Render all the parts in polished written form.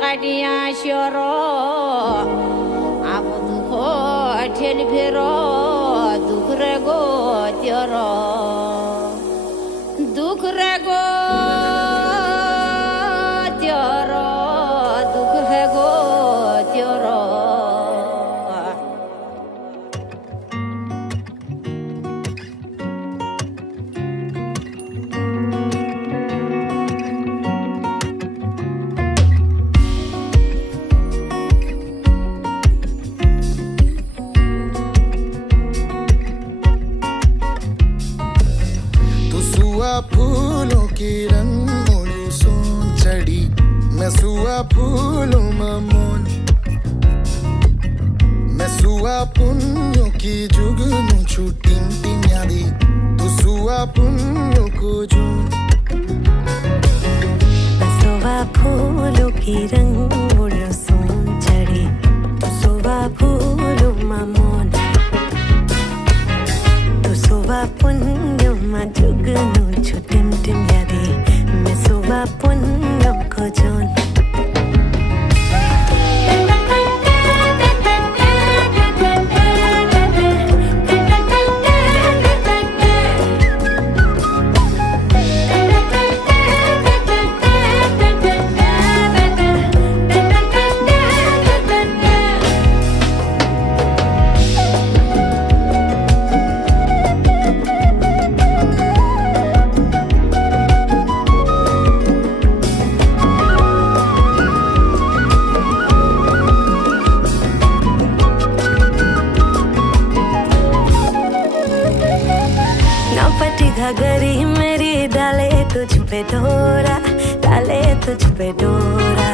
gadiya shoro abu dukho atel biro dukrego tioro dukrego tioro dukrego tioro फूलों की रंगोली सोन चढ़ी मैं सुआ फूलों मामोन मैं सुआ पुन्यों की जुगनू छुट्टी यादी तू सुआ पुन्यों को जून मैं सुआ फूलों की रंगोली सोन चढ़ी तू सुआ फूलों मामोन तू सुआ पुन्यों मा जुगनू Tim yadi, me suba punno kojon. घगरी मेरी डाले तुझ पे डोरा डाले तुझ पे डोरा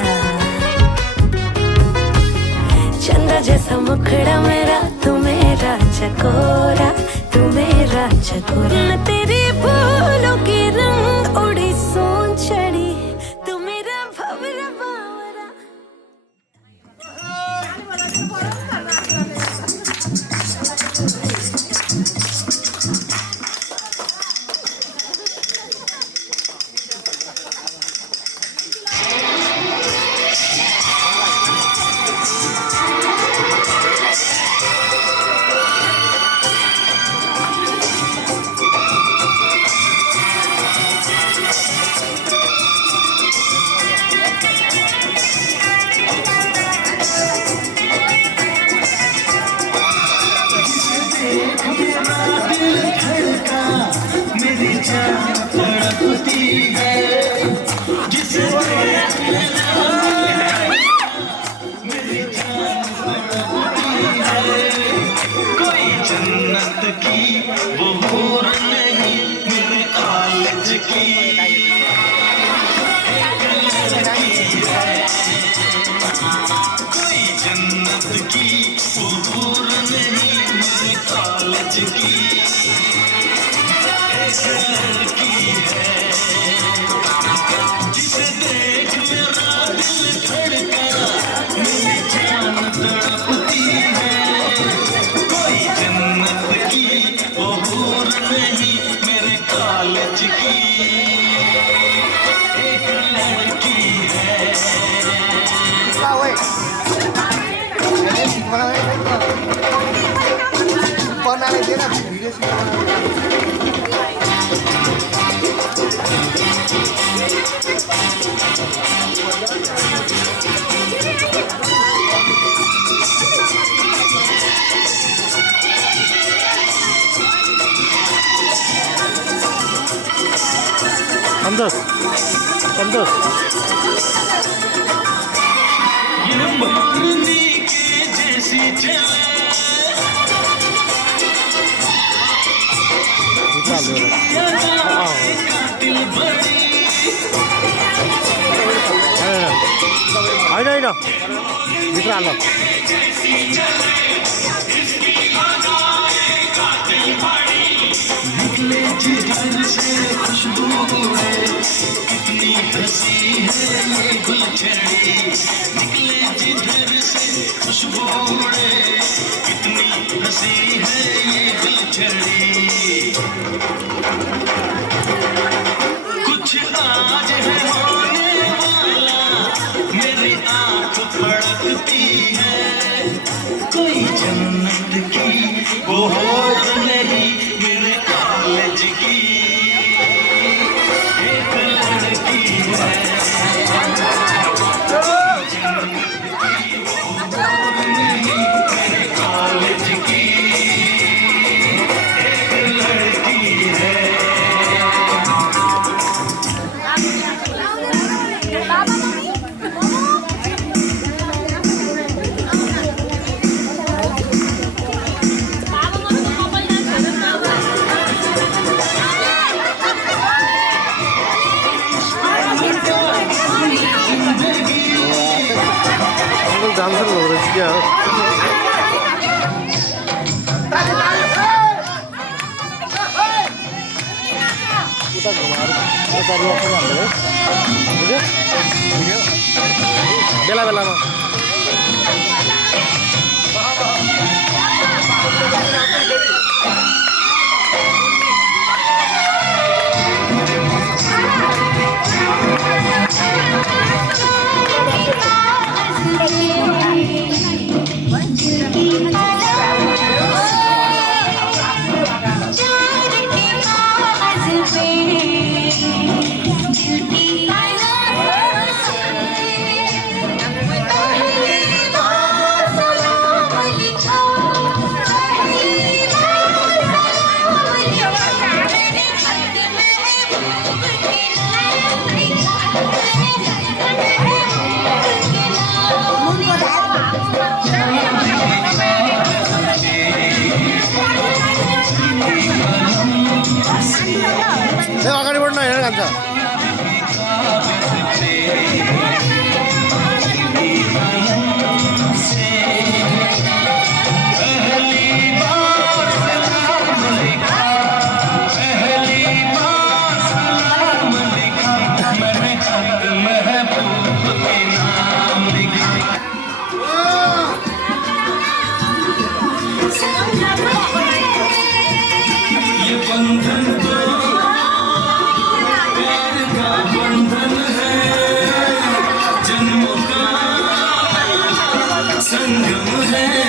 चंदा जैसा मुखड़ा मेरा तू मेरा चकोरा तू मेरा चकोरा मैं तेरी फूलों की रंग उड़ी सोन चढ़ी तू मेरा भंवरा बावरा Andas. Ayo. Bisa lo. निकले जिधर से खुशबू उड़े कितनी हंसी है ये गुलछड़ी निकले जिधर से खुशबू उड़े कितनी हंसी है ये गुलछड़ी कुछ आज है होने वाला मेरी धड़कती है कोई जन्नत की वो होश नहीं मेरे कॉलेज की एक लड़की है कॉलेज की एक लड़की है डांसर लोग रच गया उता घुमाएर उता रियाक्ट गर्नु है बुझ्यो बेला बेलामा अगाडि बढ्न हेरेर जान्छ Hey,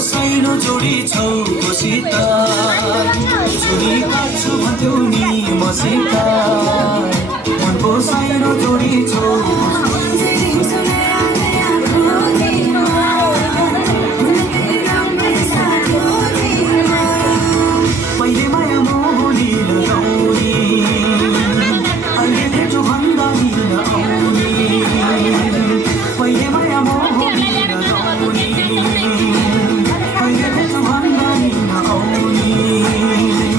साइनो जोडी छौ कोसित जोडी काट्छु भन्थ्यौ नि मसित मनको साइनो जोडी छौ पहिले माया मोहनी लगाउने अहिले भेट्छु भन्दा दिन आउने पहिले माया मोहनी लगाउने अहिले भेट्छु भन्दा दिन आउने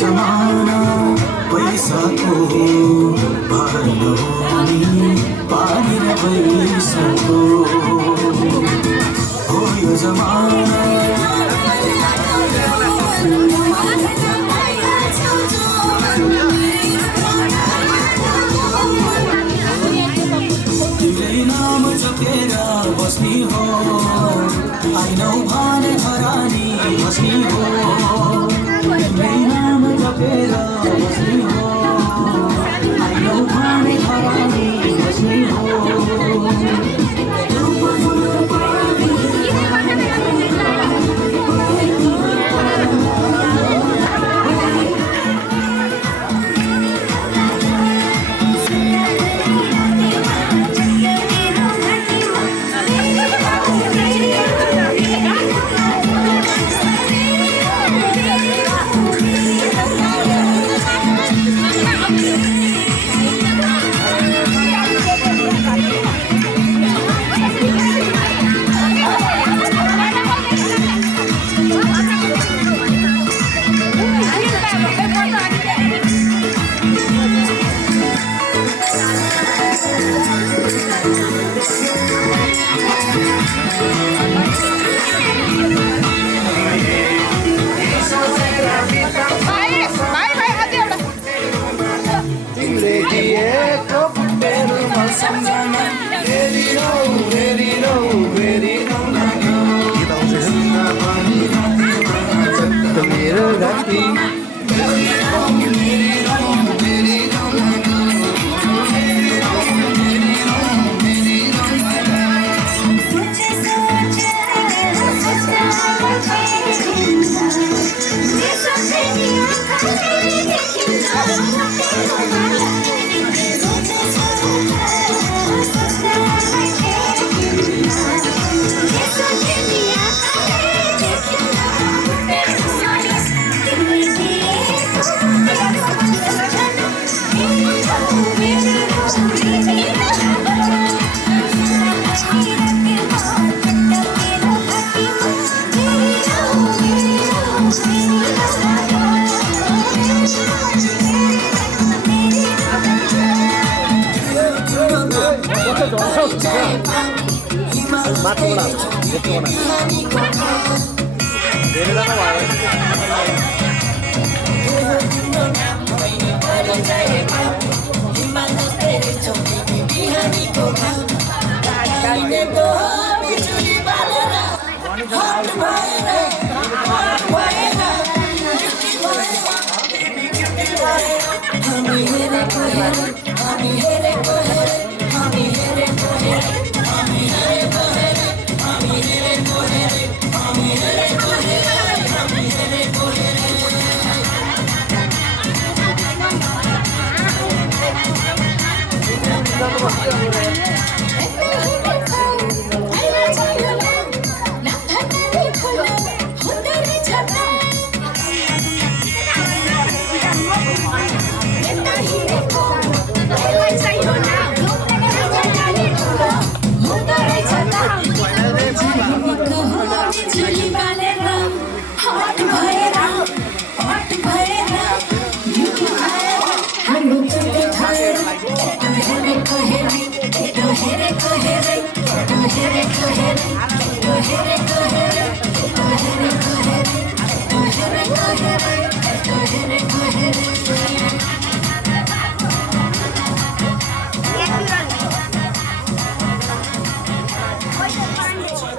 जमाना पैसाको भार नहोनी पानी र पैसाको हो यो जमाना तिम्रै नाम जपेर बस्ने हो आइनौ भने घरानी बस्ने हो तिम्रै नाम जपेर बस्ने हो आइनौ भने घरानी बस्ने हो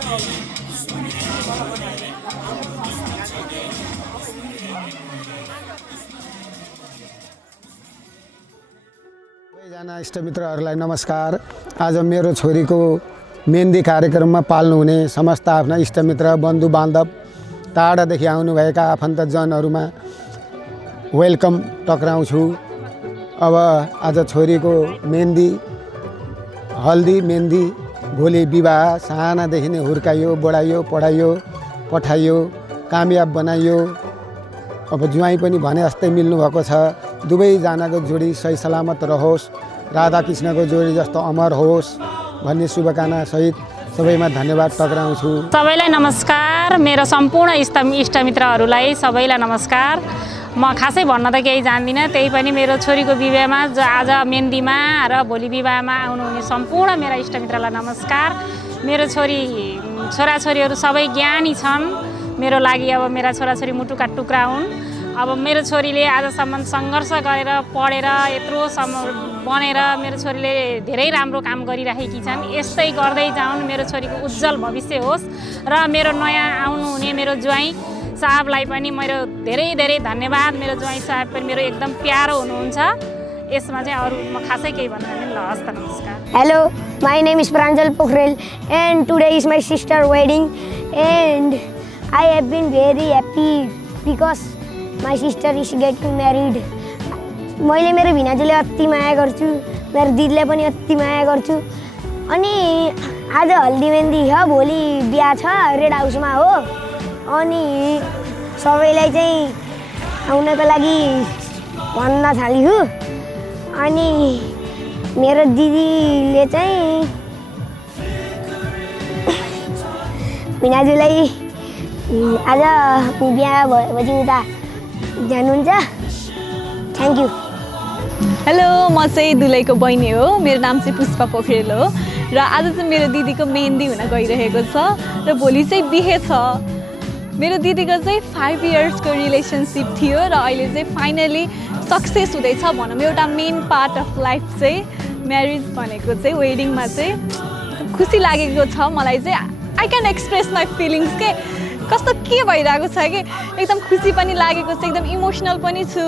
Thank you. सबैजना इष्टमित्रहरूलाई नमस्कार। आज मेरो छोरीको मेहन्दी कार्यक्रममा पाल्नुहुने समस्त आफ्ना इष्टमित्र बन्धु बान्धव टाढादेखि आउनुभएका आफन्तजनहरूमा वेलकम टक्राउँछु। अब आज छोरीको मेहन्दी हल्दी मेहन्दी भोलि विवाह सानादेखि नै हुर्कायो बढाइयो पढाइयो पठाइयो कामयाब बनाइयो। अब ज्वाइँ पनि भने जस्तै मिल्नुभएको छ। दुवैजनाको जोडी सही सलामत रहोस्, राधाकृष्णको जोडी जस्तो अमर होस् भन्ने शुभकामना सहित सबैमा धन्यवाद टक्राउँछु। सबैलाई नमस्कार। मेरो सम्पूर्ण इष्टमित्रहरूलाई सबैलाई नमस्कार। म खासै भन्न त केही जान्दिनँ, त्यही पनि मेरो छोरीको विवाहमा आज मेहन्दीमा र भोलि विवाहमा आउनुहुने सम्पूर्ण मेरा इष्टमित्रलाई नमस्कार। मेरो छोराछोरीहरू सबै ज्ञानी छन्। मेरो लागि अब मेरा छोराछोरी मुटुका टुक्रा हुन्। अब मेरो छोरीले आजसम्म सङ्घर्ष गरेर पढेर यत्रोसम्म बनेर मेरो छोरीले धेरै राम्रो काम गरिरहेकी छन्। यस्तै गर्दै जाउन्, मेरो छोरीको उज्जवल भविष्य होस्। र मेरो नयाँ आउनुहुने मेरो ज्वाइँ साहबलाई पनि मेरो धेरै धेरै धन्यवाद। मेरो ज्वाइँ साहब पनि मेरो एकदम प्यारो हुनुहुन्छ। यसमा चाहिँ अरू म खासै केही भन्दैन। ल हस् त, नमस्कार। Hello, my name is Pranjal Pokhrel and today is my sister wedding and I have been very happy because my sister is getting married. मैले मेरो भिनाजुले अति माया गर्छु, मेरो दिदीले पनि अति माया गर्छु। अनि आज हल्दी मेहन्दी छ, भोलि बिहा छ रेड हाउसमा हो। अनि सबैलाई चाहिँ आउनको लागि भन्न थालेको। अनि मेरो दिदीले चाहिँ भिनाजुलाई आज बिहा भएपछि उता जानुहुन्छ। Thank you. हेलो, म चाहिँ दुलैको बहिनी हो। मेरो नाम चाहिँ पुष्पा पोखरेल हो र आज चाहिँ मेरो दिदीको मेहन्दी हुन गइरहेको छ र भोलि चाहिँ बिहे छ। मेरो दिदीको चाहिँ 5 इयर्सको रिलेसनसिप थियो र अहिले चाहिँ फाइनली सक्सेस हुँदैछ भनौँ। एउटा मेन पार्ट अफ लाइफ चाहिँ म्यारिज भनेको चाहिँ वेडिङमा चाहिँ खुसी लागेको छ मलाई चाहिँ। I can express my feelings के कस्तो के भइरहेको छ कि एकदम खुसी पनि लागेको छ, एकदम इमोसनल पनि छु।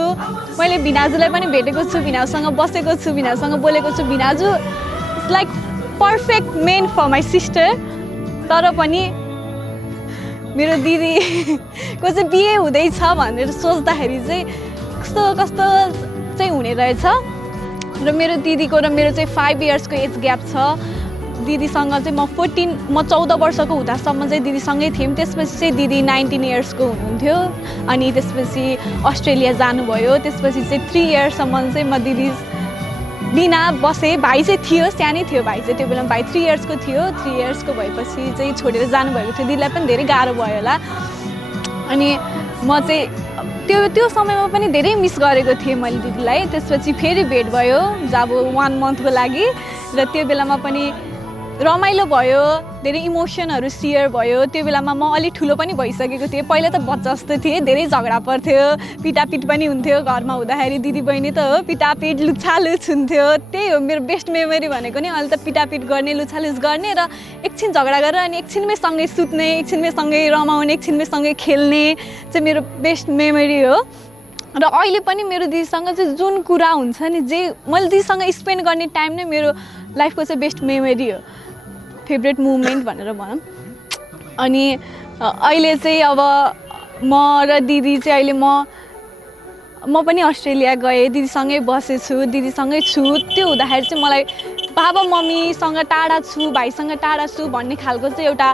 मैले भिनाजुलाई पनि भेटेको छु, भिनाजुसँग बसेको छु, भिनाजुसँग बोलेको छु। भिनाजु it's like perfect man for my sister. तर पनि मेरो दिदीको चाहिँ बिहे हुँदैछ भनेर सोच्दाखेरि चाहिँ कस्तो कस्तो चाहिँ हुने रहेछ। र मेरो दिदीको र मेरो चाहिँ 5 इयर्सको एज ग्याप छ। दिदीसँग चाहिँ म 14 वर्षको हुँदासम्म चाहिँ दिदीसँगै थियौँ। त्यसपछि चाहिँ दिदी 19 इयर्सको हुनुहुन्थ्यो अनि त्यसपछि अस्ट्रेलिया जानुभयो। त्यसपछि चाहिँ 3 इयर्ससम्म चाहिँ म दिदी बिना बसेँ। भाइ चाहिँ थियो, सानै थियो भाइ चाहिँ, त्यो बेलामा भाइ 3 इयर्सको थियो। 3 इयर्सको भएपछि चाहिँ छोडेर जानुभएको थियो। दिदीलाई पनि धेरै गाह्रो भयो होला। अनि म चाहिँ त्यो समयमा पनि धेरै मिस गरेको थिएँ मैले दिदीलाई। त्यसपछि फेरि भेट भयो जब 1 मन्थको लागि र त्यो बेलामा पनि रमाइलो भयो, धेरै इमोसनहरू सेयर भयो। त्यो बेलामा म अलिक ठुलो पनि भइसकेको थिएँ। पहिला त बच्चा जस्तो थिएँ, धेरै झगडा पर्थ्यो, पिटापिट पनि हुन्थ्यो घरमा हुँदाखेरि। दिदी बहिनी त हो, पिटापिट लुछालुछ हुन्थ्यो। त्यही हो मेरो बेस्ट मेमोरी भनेको नि। अहिले त पिटापिट गर्ने, लुछालुछ गर्ने र एकछिन झगडा गरेर अनि एकछिनमै सँगै सुत्ने, एकछिनमै सँगै रमाउने, एकछिनमै सँगै खेल्ने चाहिँ मेरो बेस्ट मेमोरी हो। र अहिले पनि मेरो दिदीसँग चाहिँ जुन कुरा हुन्छ नि, जे मैले दिदीसँग स्पेन्ड गर्ने टाइम नै मेरो लाइफको चाहिँ बेस्ट मेमोरी हो, फेभरेट मुभमेन्ट भनेर भनौँ। अनि अहिले चाहिँ अब म र दिदी चाहिँ अहिले म पनि अस्ट्रेलिया गएँ, दिदीसँगै बसेछु, दिदीसँगै छु। त्यो हुँदाखेरि चाहिँ मलाई बाबा मम्मीसँग टाढा छु, भाइसँग टाढा छु भन्ने खालको चाहिँ एउटा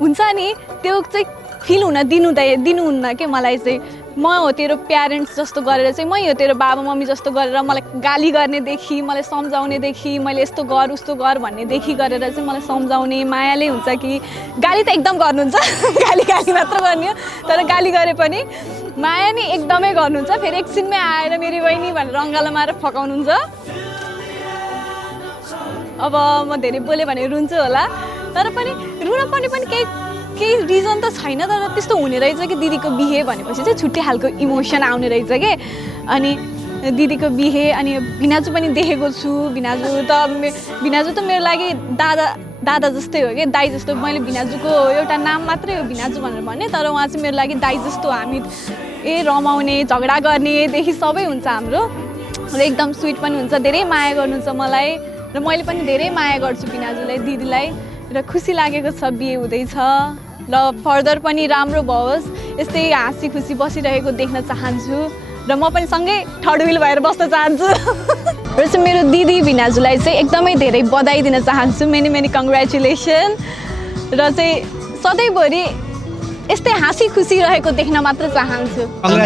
हुन्छ नि, त्यो चाहिँ फिल हुन दिनुहुन्न कि मलाई चाहिँ। म हो तेरो प्यारेन्ट्स जस्तो गरेर चाहिँ, मै हो तेरो बाबा मम्मी जस्तो गरेर मलाई गाली गर्नेदेखि, मलाई सम्झाउनेदेखि, मैले यस्तो गर उस्तो गर भन्नेदेखि गरेर चाहिँ मलाई सम्झाउने मायाले हुन्छ कि गाली त एकदम गर्नुहुन्छ। गाली मात्र गर्ने हो, तर गाली गरे पनि माया नि एकदमै गर्नुहुन्छ। फेरि एकछिनमै आएर मेरी बहिनी भनेर अङ्गालो मारेर फकाउनुहुन्छ। अब म धेरै बोलेँ भने रुन्छु होला, तर पनि रुन पनि केही रिजन त छैन। तर त्यस्तो हुने रहेछ कि दिदीको बिहे भनेपछि चाहिँ छुट्टै खालको इमोसन आउने रहेछ कि। अनि दिदीको बिहे अनि भिनाजु पनि देखेको छु। भिनाजु त मेरो लागि दादा जस्तै हो कि, दाइ जस्तो। मैले भिनाजुको एउटा नाम मात्रै हो भिनाजु भनेर भन्ने, तर उहाँ चाहिँ मेरो लागि दाइ जस्तो। हामी रमाउने, झगडा गर्नेदेखि सबै हुन्छ हाम्रो। र एकदम स्विट पनि हुन्छ, धेरै माया गर्नुहुन्छ मलाई र मैले पनि धेरै माया गर्छु बिनाजुलाई, दिदीलाई र खुसी लागेको छ बिहे हुँदैछ र फर्दर पनि राम्रो भओस्, यस्तै हाँसी खुसी बसिरहेको देख्न चाहन्छु र म पनि सँगै थर्ड व्हिल भएर बस्न चाहन्छु र चाहिँ मेरो दिदी बिनाजुलाई चाहिँ एकदमै धेरै बधाई दिन चाहन्छु, मेनी कङ्ग्रेचुलेसन र चाहिँ सधैँभरि यस्तै हाँसी खुसी रहेको देख्न मात्र चाहन्छु। हामी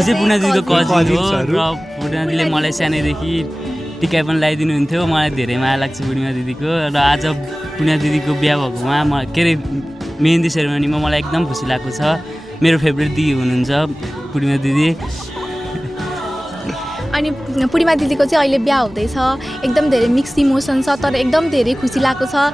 चाहिँ पुना दिदीको कजिन हो र पुना दिदीले मलाई सानैदेखि टिका पनि लगाइदिनुहुन्थ्यो, मलाई धेरै माया लाग्छ पूर्णिमा दिदीको र आज पुना दिदीको बिहा भएकोमा के अरे मेहेन्दी सेरेमनीमा मलाई एकदम खुसी लागेको छ। मेरो फेभरेट दिदी हुनुहुन्छ पूर्णिमा दिदी। अनि पूर्णिमा दिदीको चाहिँ अहिले बिहा हुँदैछ, एकदम धेरै मिक्स इमोसन छ तर एकदम धेरै खुसी लागेको छ।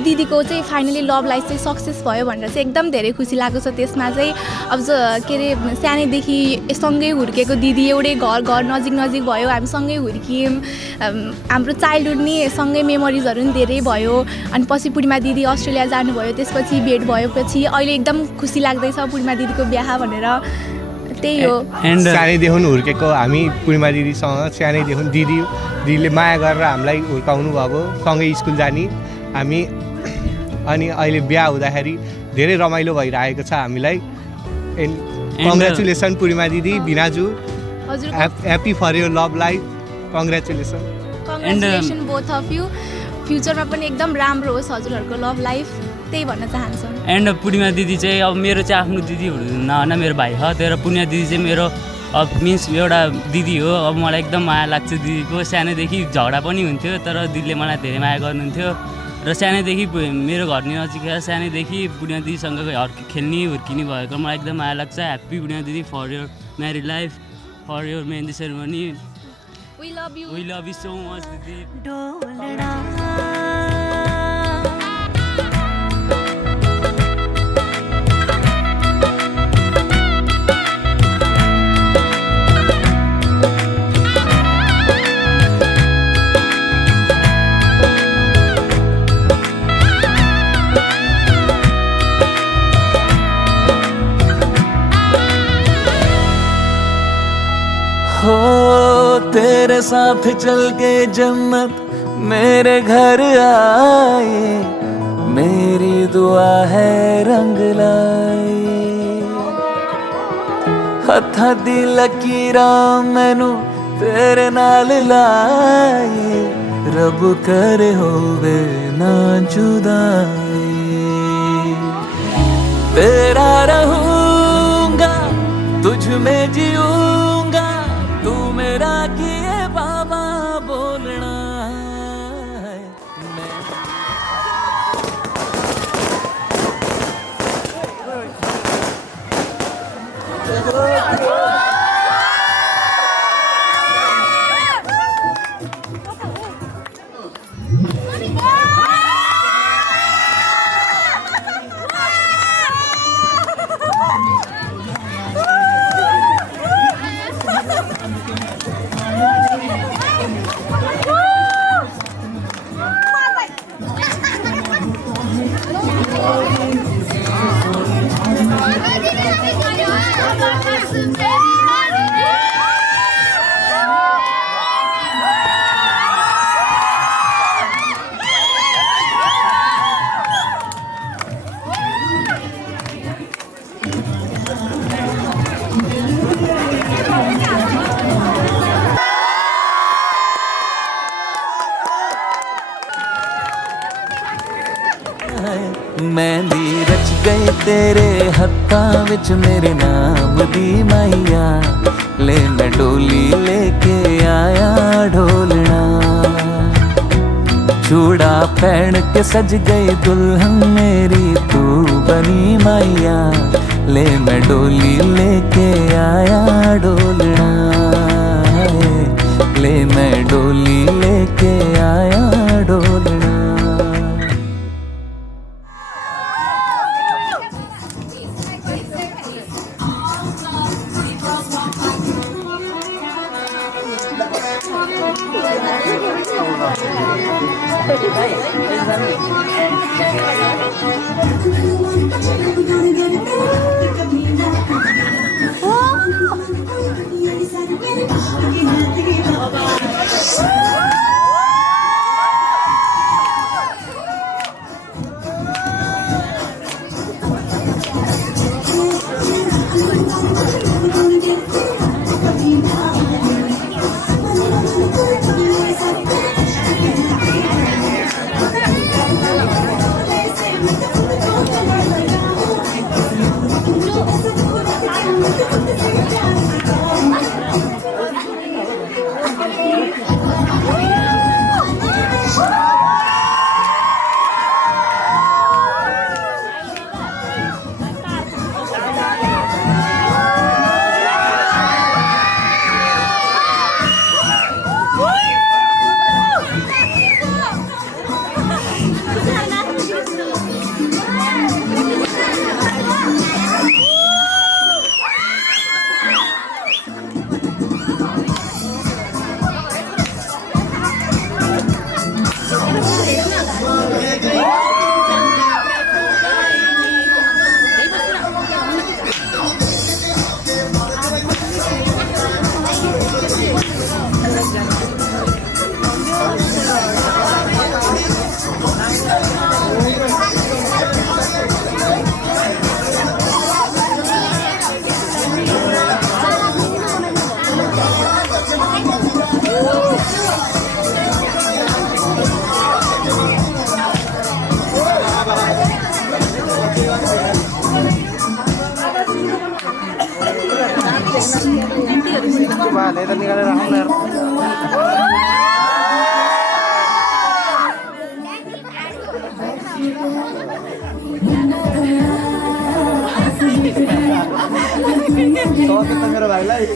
दिदीको चाहिँ फाइनली लभ लाइफ चाहिँ सक्सेस भयो भनेर चाहिँ एकदम धेरै खुसी लागेको छ। त्यसमा चाहिँ अब के अरे सानैदेखि सँगै हुर्केको दिदी, एउटै घर नजिक भयो, हामी सँगै हुर्कियौँ, हाम्रो चाइल्डहुड नि सँगै मेमोरिजहरू पनि धेरै भयो। अनि पछि पूर्णिमा दिदी अस्ट्रेलिया जानुभयो, त्यसपछि भेट भएपछि अहिले एकदम खुसी लाग्दैछ पूर्णिमा दिदीको बिहा भनेर। त्यही हो, सानैदेखि हुर्केको हामी पूर्णिमा दिदीसँग, सानैदेखि दिदीले माया गरेर हामीलाई हुर्काउनु भएको, सँगै स्कुल जाने हामी। अनि अहिले बिहा हुँदाखेरि धेरै रमाइलो भइरहेको छ हामीलाई। एन्ड कङ्ग्रेचुलेसन पूर्णिमा दिदी, बिनाजु, happy for your love life, congratulation both of you. फ्युचरमा पनि एकदम राम्रो होस् हजुरहरूको लभ लाइफ, त्यही भन्न चाहन्छु। एन्ड पूर्णिमा दिदी चाहिँ अब मेरो चाहिँ आफ्नो दिदी हुनुहुन्न होइन, मेरो भाइ हो, तर पूर्णिमा दिदी चाहिँ मेरो अब मिन्स एउटा दिदी हो। अब मलाई एकदम माया लाग्छ दिदीको। सानैदेखि झगडा पनि हुन्थ्यो तर दिदीले मलाई धेरै माया गर्नुहुन्थ्यो र सानैदेखि मेरो घर नि नजिक सानैदेखि पूर्णिमा दिदीसँग खेल्ने हुर्किने भएको मलाई एकदम माया लाग्छ। ह्याप्पी पूर्णिमा दिदी for your married life, for your mehndi ceremony. We love you so much दिदी। हो तेरे साथ चल के जन्नत मेरे घर आए, मेरी दुआ है रंग लाए। हत्था दी लकीरा मैनू तेरे नाल लाए, रब करे होवे ना जुदाई। तेरा रहूंगा, तुझ में जीऊंगा, तू मेरा किए बाबा बोलना है। मेहंदी रच गई तेरे हत्थां विच मेरे नाम दी माइया, ले मैं डोली लेके आया ढोलना। चूड़ा पहन के सज गई दुल्हन मेरी तू बनी माइया, ले मैं डोली लेके आया ढोलना। ले मैं डोली लेके आया ढोलना। हातले त निकालेर राखौँ न यार मेरो भाइलाई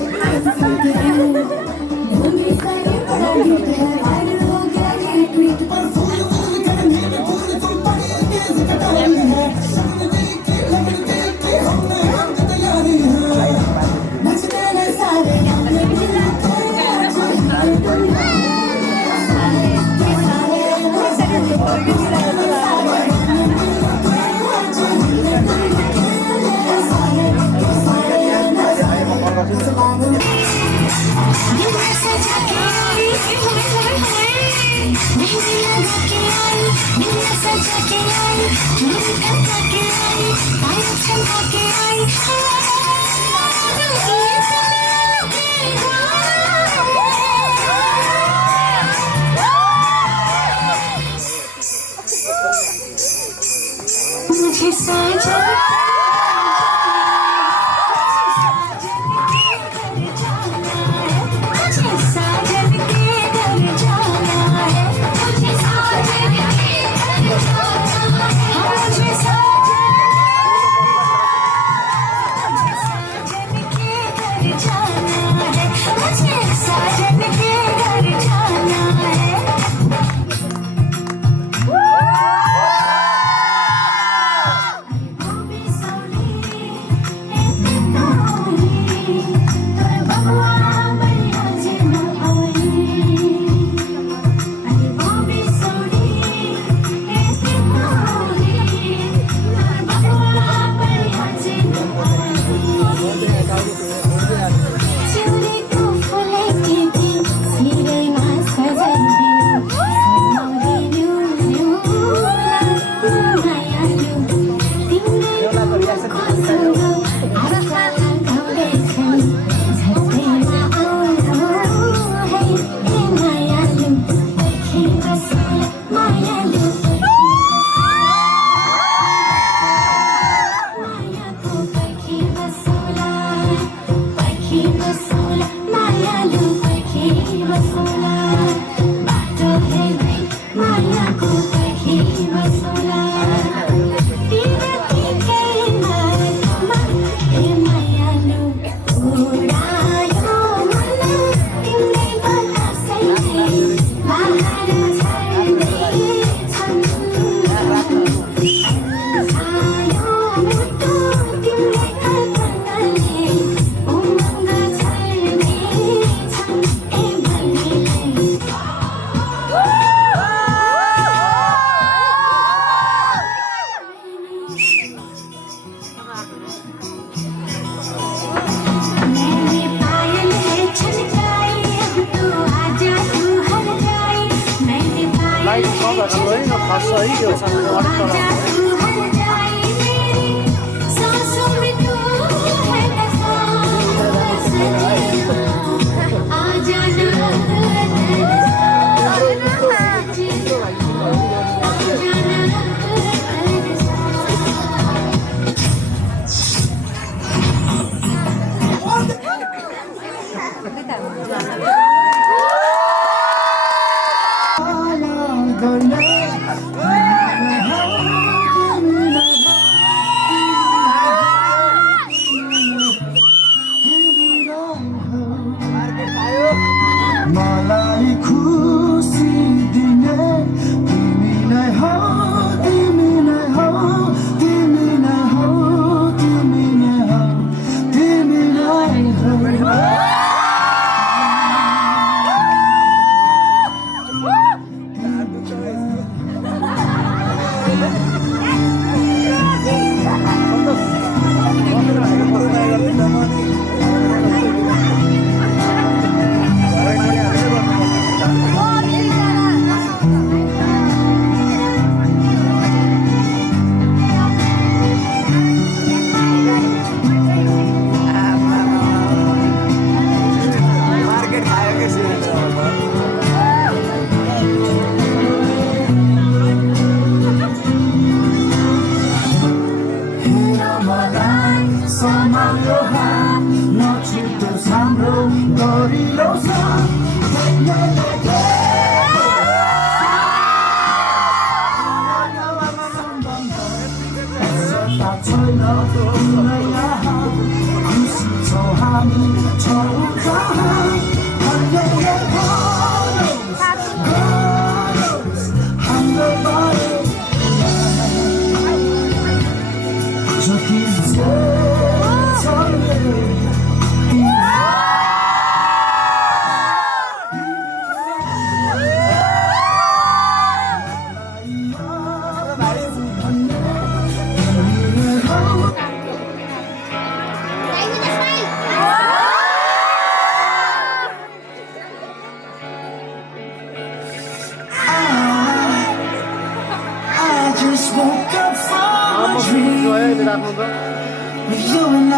You and I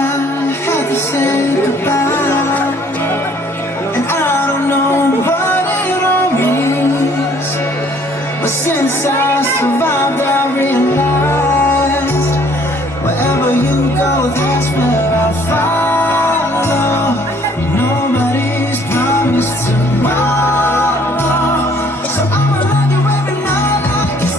had to say goodbye, and I don't know what it all means, but since I survived I realized wherever you go, that's where I'll follow. Nobody's promised tomorrow, so I'ma love you every night like it's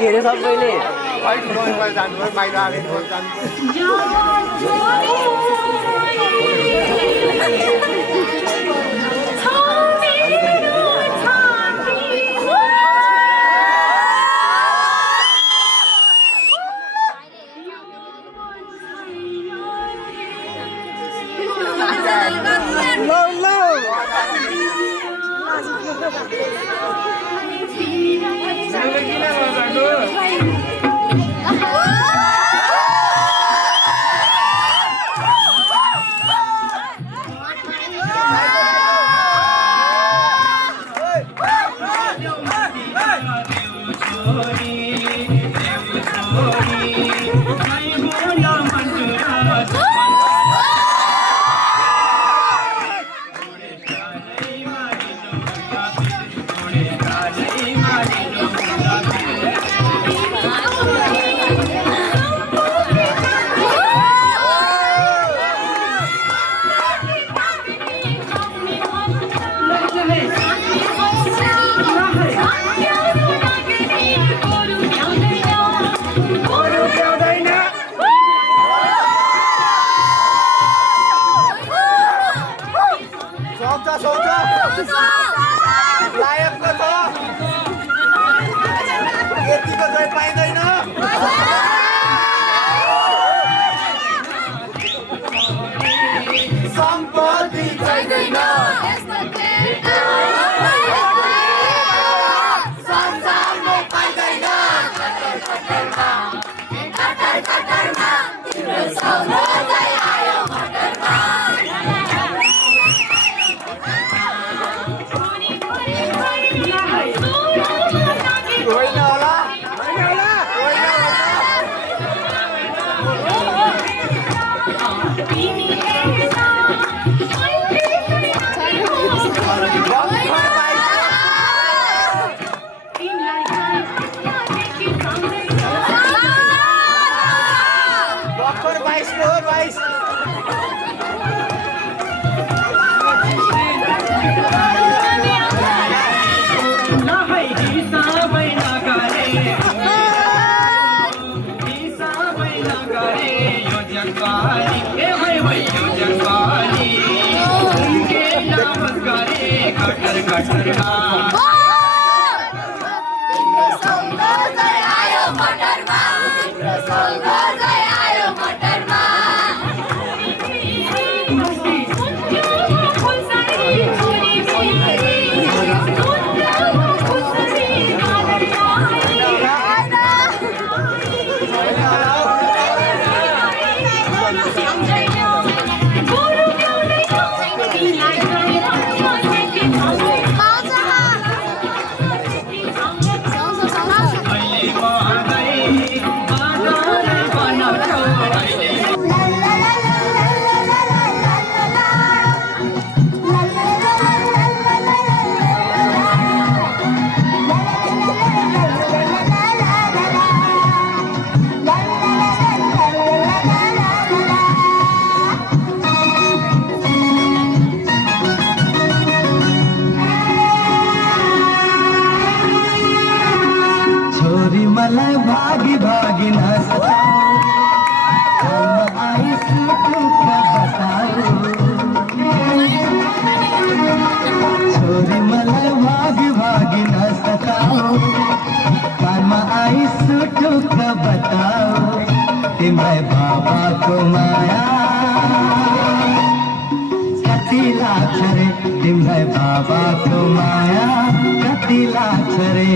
घेरे सबैले लायकको छ यतिको चाहिँ पाइँदैन सम्पत्ति चाहिँदैन संसारमा पाइँदैन कटरमा तिम्रो सौदा चाहिँ आयो मटरमा मलाई भागी भागी न सताओ आई सुटुक बताओ छोरी मलाई भागी भागी न सताओ कानमा आई सुटुक बताओ तिमीलाई बाबाको माया कति लाग्छ रे तिमीलाई बाबाको माया कति लाग्छ रे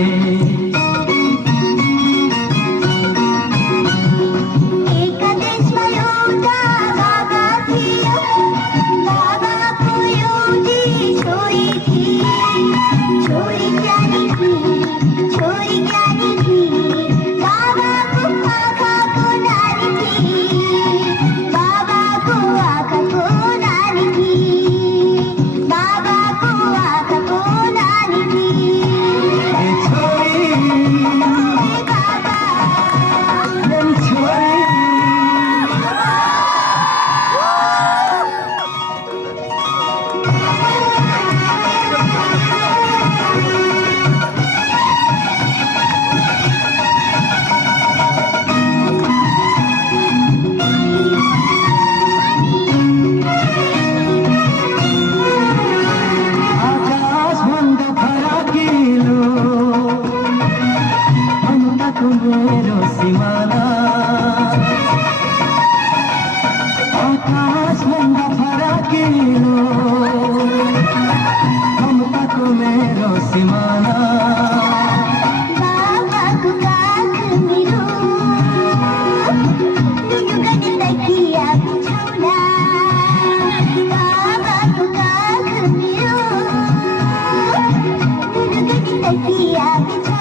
Yeah.